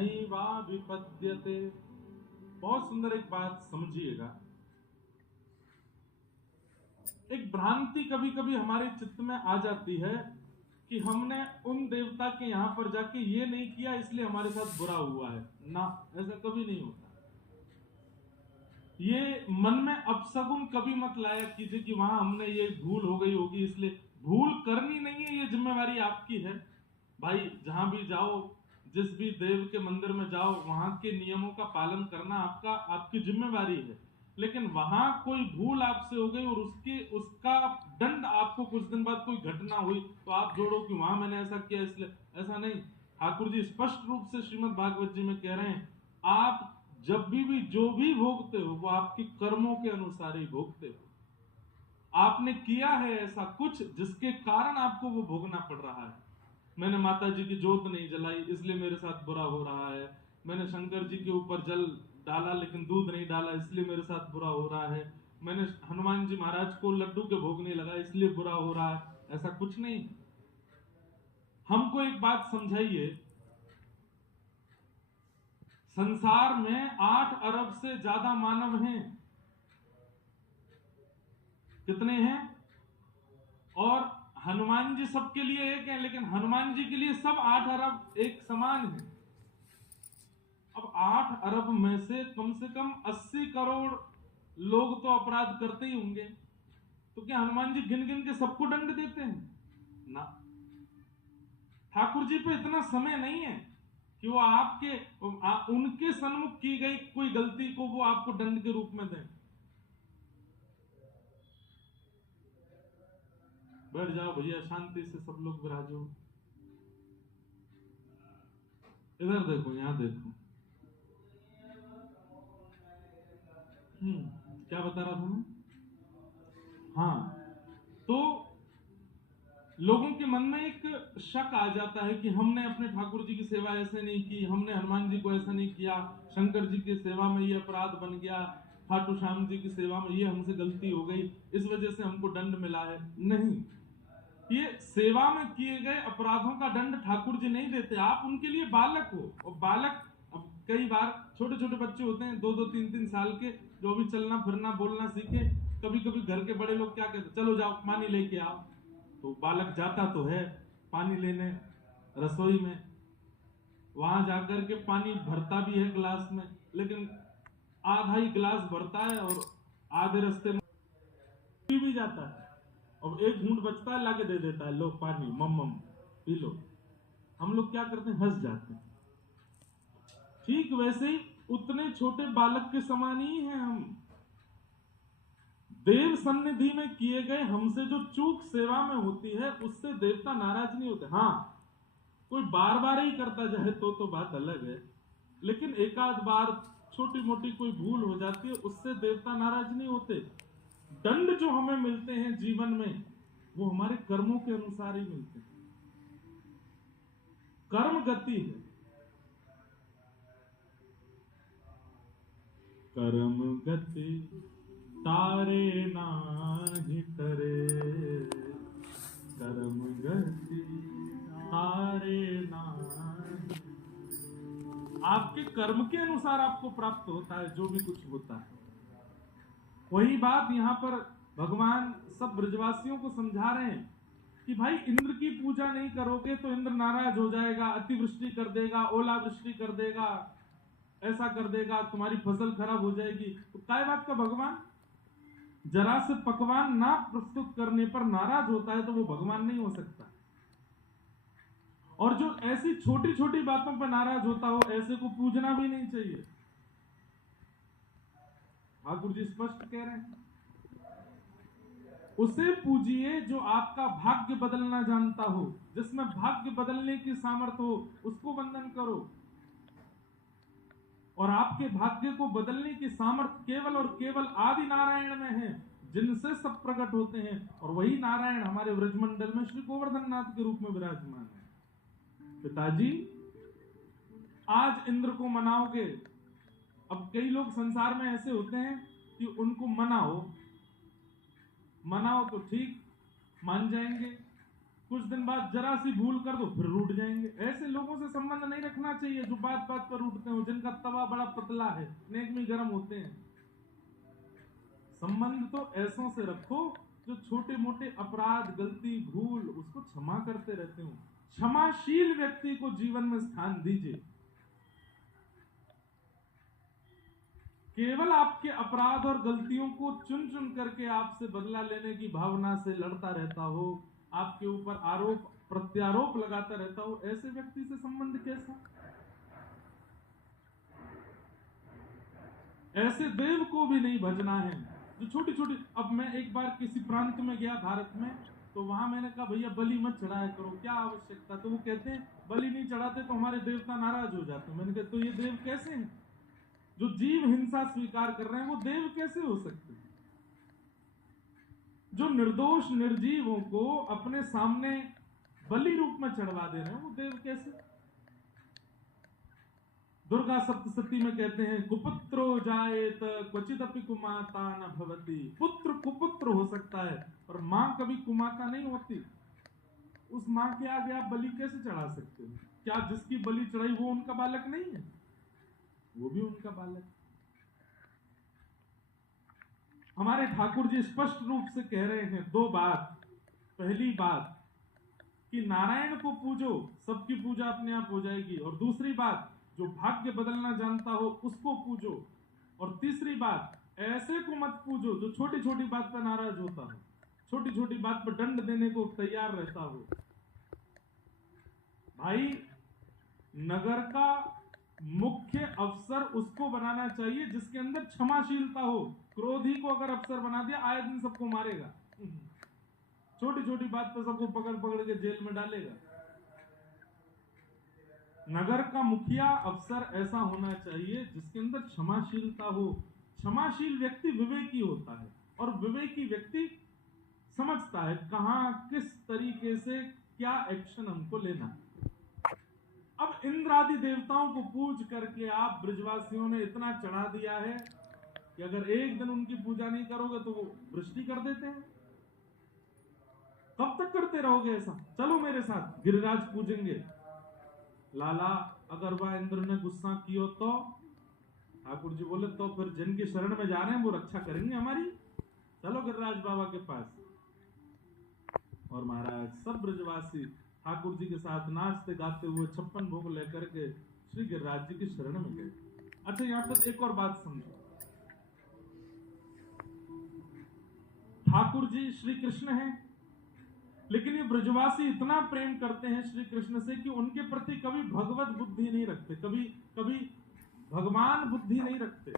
नैवाभिपद्यते। बहुत सुंदर एक बात समझिएगा। एक भ्रांति कभी कभी हमारे चित्त में आ जाती है कि हमने उन देवता के यहां पर जाके ये नहीं किया इसलिए हमारे साथ बुरा हुआ है ना, ऐसा कभी नहीं होता। ये मन में अपशगुन कभी मत लाया कीजिए कि वहां हमने ये भूल हो गई होगी, इसलिए भूल करनी नहीं है, ये जिम्मेवारी आपकी है भाई। जहां भी जाओ, जिस भी देव के मंदिर में जाओ, वहां के नियमों का पालन करना आपकी जिम्मेवारी है। लेकिन वहां कोई भूल आपसे हो गई और उसका दंड आपको कुछ दिन बाद कोई घटना हुई तो आप जोड़ो कि वहां मैंने ऐसा किया इसलिए, ऐसा नहीं। ठाकुर जी स्पष्ट रूप से श्रीमद् भागवत जी में कह रहे हैं, आप जब भी जो भी भोगते हो वो आपके कर्मों के अनुसार ही भोगते हो। आपने किया है ऐसा कुछ जिसके कारण आपको वो भोगना पड़ रहा है। मैंने माता जी की जोत नहीं जलाई इसलिए मेरे साथ बुरा हो रहा है। मैंने शंकर जी के ऊपर जल डाला लेकिन दूध नहीं डाला इसलिए मेरे साथ बुरा हो रहा है। मैंने हनुमान जी महाराज को लड्डू के भोग नहीं लगा इसलिए बुरा हो रहा है, ऐसा कुछ नहीं। हमको एक बात समझाइए, संसार में 8 अरब से ज्यादा मानव हैं। कितने हैं? और हनुमान जी सबके लिए एक है, लेकिन हनुमान जी के लिए सब 8 अरब एक समान है। अब 8 अरब में से कम 80 करोड़ लोग तो अपराध करते ही होंगे, तो क्या हनुमान जी गिन गिन के सबको दंड देते हैं? ना, ठाकुर जी पे इतना समय नहीं है कि वो उनके सन्मुख की गई कोई गलती को वो आपको दंड के रूप में दें। बैठ जाओ भैया, शांति से सब लोग विराजो। इधर देखो, यहां देखो। क्या बता रहा था मैं? हाँ, तो लोगों के मन में एक शक आ जाता है कि हमने अपने ठाकुर जी की सेवा ऐसे नहीं की, हमने हनुमान जी को ऐसा नहीं किया, शंकर जी की सेवा में ये अपराध बन गया, खाटू श्याम जी की सेवा में ये हमसे गलती हो गई, इस वजह से हमको दंड मिला है। नहीं, ये सेवा में किए गए अपराधों का दंड ठाकुर जी नहीं देते। आप उनके लिए बालक हो, और बालक अब कई बार छोटे छोटे बच्चे होते हैं 2-2, 3-3 साल के, जो भी चलना फिरना बोलना सीखे। कभी कभी घर के बड़े लोग क्या कहते, चलो जाओ पानी लेके आओ, तो बालक जाता तो है पानी लेने रसोई में, वहां जाकर के पानी भरता भी है गिलास में, लेकिन आधा ही गिलास भरता है और आधे रास्ते में पी भी जाता है, और एक घूंट बचता है लाके दे देता है, लो पानी मम पी लो। हम लोग क्या करते हैं, हंस जाते हैं। ठीक वैसे ही उतने छोटे बालक के समान ही हैं हम। देव सन्निधि में किए गए हमसे जो चूक सेवा में होती है उससे देवता नाराज नहीं होते। हाँ, कोई बार बार ही करता जाए तो बात अलग है, लेकिन एक आध बार छोटी मोटी कोई भूल हो जाती है उससे देवता नाराज नहीं होते। दंड जो हमें मिलते हैं जीवन में वो हमारे कर्मों के अनुसार ही मिलते हैं। कर्म गति है, कर्म गति तारे नाही करे, कर्म गति तारे नाही। आपके कर्म के अनुसार आपको प्राप्त होता है जो भी कुछ होता है। वही बात यहां पर भगवान सब ब्रजवासियों को समझा रहे हैं कि भाई इंद्र की पूजा नहीं करोगे तो इंद्र नाराज हो जाएगा, अतिवृष्टि कर देगा, ओलावृष्टि कर देगा, ऐसा कर देगा, तुम्हारी फसल खराब हो जाएगी। तो काय बात का भगवान जरा से पकवान ना प्रस्तुत करने पर नाराज होता है तो वो भगवान नहीं हो सकता। और जो ऐसी छोटी छोटी बातों पर नाराज होता हो ऐसे को पूजना भी नहीं चाहिए। ठाकुर जी स्पष्ट कह रहे हैं, उसे पूजिए जो आपका भाग्य बदलना जानता हो, जिसमें भाग्य बदलने की सामर्थ्य हो उसको वंदन करो। और आपके भाग्य को बदलने की सामर्थ्य केवल और केवल आदि नारायण में है, जिनसे सब प्रकट होते हैं। और वही नारायण हमारे व्रजमंडल में श्री गोवर्धन नाथ के रूप में विराजमान है। पिताजी आज इंद्र को मनाओगे। अब कई लोग संसार में ऐसे होते हैं कि उनको मनाओ तो ठीक मान जाएंगे, कुछ दिन बाद जरा सी भूल कर दो फिर रूठ जाएंगे। ऐसे लोगों से संबंध नहीं रखना चाहिए जो बात बात पर रूठते हो, जिनका तवा बड़ा पतला है, नेक में गर्म होते हैं। संबंध तो ऐसों से रखो जो छोटे मोटे अपराध, गलती, भूल उसको क्षमा करते रहते हो। क्षमाशील व्यक्ति को जीवन में स्थान दीजिए। केवल आपके अपराध और गलतियों को चुन चुन करके आपसे बदला लेने की भावना से लड़ता रहता हो, आपके ऊपर आरोप प्रत्यारोप लगाता रहता हो, ऐसे व्यक्ति से संबंध कैसा? ऐसे देव को भी नहीं भजना है जो छोटी छोटी। अब मैं एक बार किसी प्रांत में गया भारत में, तो वहां मैंने कहा भैया बलि मत चढ़ाया करो, क्या आवश्यकता? तो वो कहते हैं बलि नहीं चढ़ाते तो हमारे देवता नाराज हो जाते हैं। मैंने कहा तो ये देव कैसे हैं? जो जीव हिंसा स्वीकार कर रहे हैं वो देव कैसे हो सकते हैं? जो निर्दोष निर्जीवों को अपने सामने बलि रूप में चढ़वा दे रहे हैं वो देव कैसे? दुर्गा सप्तशती में कहते हैं कुपुत्रो जायेत क्वचिदपि कुमाता न भवति। पुत्र कुपुत्र हो सकता है पर मां कभी कुमाता नहीं होती। उस मां के आगे आप बलि कैसे चढ़ा सकते हो? क्या जिसकी बलि चढ़ाई वो उनका बालक नहीं है? वो भी उनका बालक। हमारे ठाकुर जी स्पष्ट रूप से कह रहे हैं दो बात। पहली बात कि नारायण को पूजो, सबकी पूजा अपने आप हो जाएगी। और दूसरी बात, जो भाग्य बदलना जानता हो उसको पूजो। और तीसरी बात, ऐसे को मत पूजो जो छोटी छोटी बात पर नाराज होता हो, छोटी छोटी बात पर दंड देने को तैयार रहता हो। भाई, नगर का मुख्य अफसर उसको बनाना चाहिए जिसके अंदर क्षमाशीलता हो। क्रोधी को अगर अफसर बना दिया, आए दिन सबको मारेगा, छोटी छोटी बात पर सबको पकड़ पकड़ के जेल में डालेगा। नगर का मुखिया अफसर ऐसा होना चाहिए जिसके अंदर क्षमाशीलता हो। क्षमाशील व्यक्ति विवेकी होता है और विवेकी व्यक्ति समझता है कहां किस तरीके से क्या एक्शन हमको लेना है। अब इंद्र आदि देवताओं को पूज करके आप ब्रजवासियों ने इतना चढ़ा दिया है कि अगर एक दिन उनकी पूजा नहीं करोगे तो वो वृष्टि कर देते हैं। कब तक करते रहोगे ऐसा? चलो मेरे साथ गिरिराज पूजेंगे। लाला, अगर वह इंद्र ने गुस्सा किया तो? ठाकुर जी बोले तो फिर जिनकी शरण में जा रहे हैं वो रक्षा करेंगे हमारी, चलो गिरिराज बाबा के पास। और महाराज सब ब्रजवासी ठाकुर जी के साथ नाचते गाते हुए 56 भोग लेकर के श्री गिरिराज जी की शरण में गए। अच्छा, यहां पर एक और बात समझो। ठाकुर जी श्री कृष्ण हैं, लेकिन ये ब्रजवासी इतना प्रेम करते हैं श्री कृष्ण से कि उनके प्रति कभी भगवत बुद्धि नहीं रखते, कभी भगवान बुद्धि नहीं रखते।